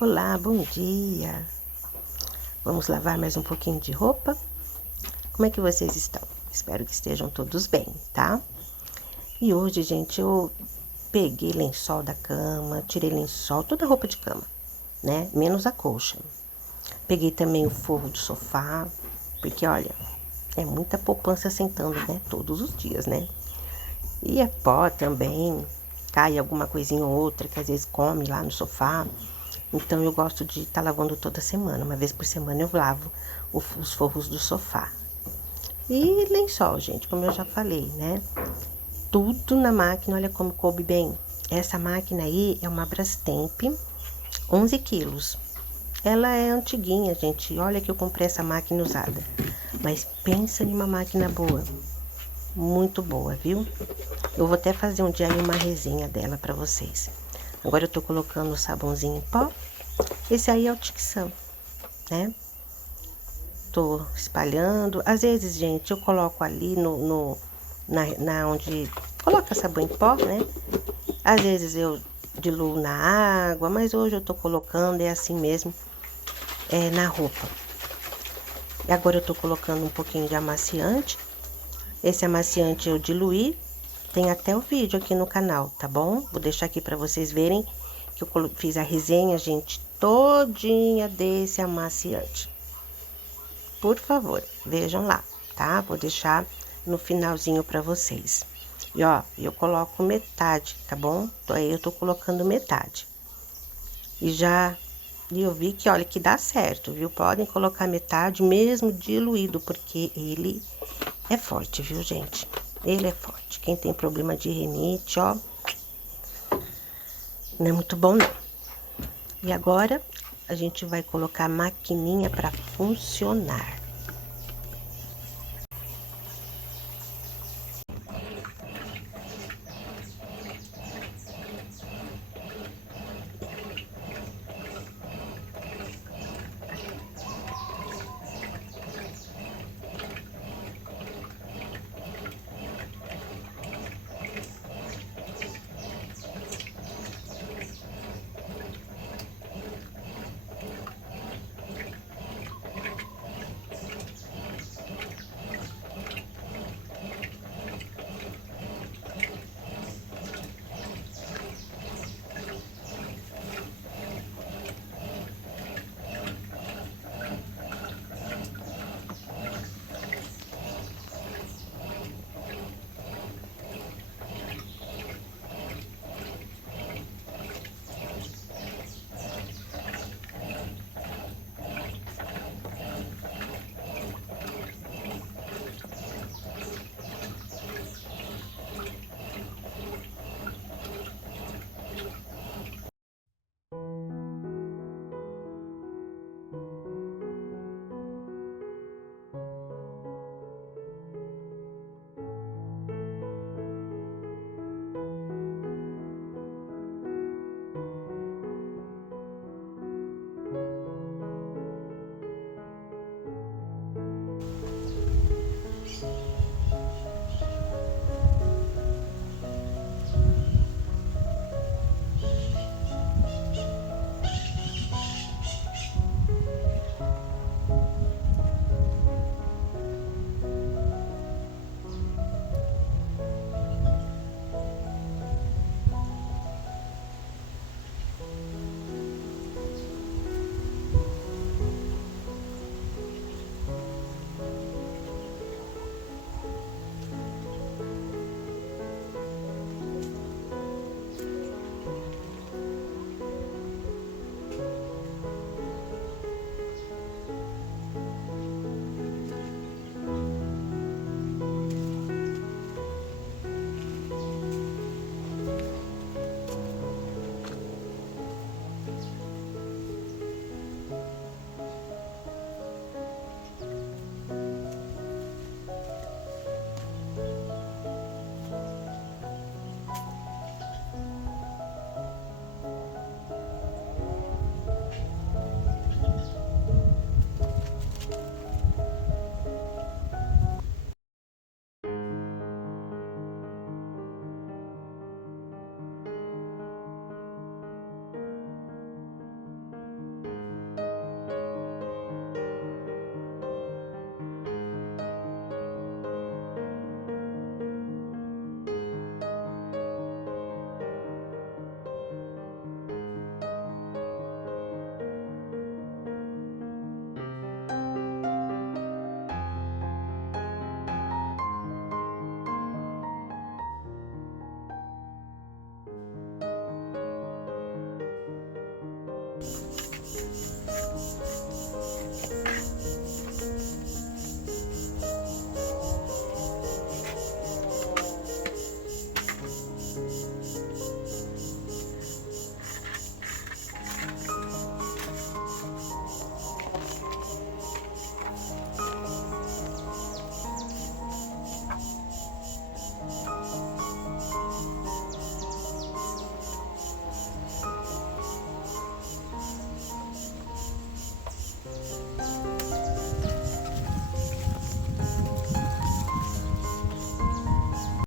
Olá, bom dia! Vamos lavar mais um pouquinho de roupa? Como é que vocês estão? Espero que estejam todos bem, tá? E hoje, gente, eu peguei lençol da cama, tirei lençol, toda a roupa de cama, né? Menos a colcha. Peguei também o forro do sofá, porque, olha, é muita poupança sentando, né? Todos os dias, né? E é pó também, cai alguma coisinha ou outra que às vezes come lá no sofá. Então, eu gosto de estar lavando toda semana. Uma vez por semana eu lavo os forros do sofá. E lençol, gente, como eu já falei, né? Tudo na máquina, olha como coube bem. Essa máquina aí é uma Brastemp, 11 quilos. Ela é antiguinha, gente. Olha que eu comprei essa máquina usada. Mas pensa em uma máquina boa. Muito boa, viu? Eu vou até fazer um dia aí uma resenha dela pra vocês. Agora eu tô colocando o sabãozinho em pó. Esse aí é o Tixan, né? Tô espalhando. Às vezes, gente, eu coloco ali na onde coloca sabão em pó, né? Às vezes eu diluo na água, mas hoje eu tô colocando, é assim mesmo, na roupa. E agora eu tô colocando um pouquinho de amaciante. Esse amaciante eu diluí. Tem até o vídeo aqui no canal, tá bom? Vou deixar aqui pra vocês verem que eu fiz a resenha, gente, todinha desse amaciante. Por favor, vejam lá, tá? Vou deixar no finalzinho pra vocês. E ó, eu coloco metade, tá bom? Então aí eu tô colocando metade. E eu vi que, olha, que dá certo, viu? Podem colocar metade, mesmo diluído, porque ele é forte, viu, gente? Ele é forte. Quem tem problema de rinite, ó, não é muito bom, não. E agora, a gente vai colocar a maquininha pra funcionar.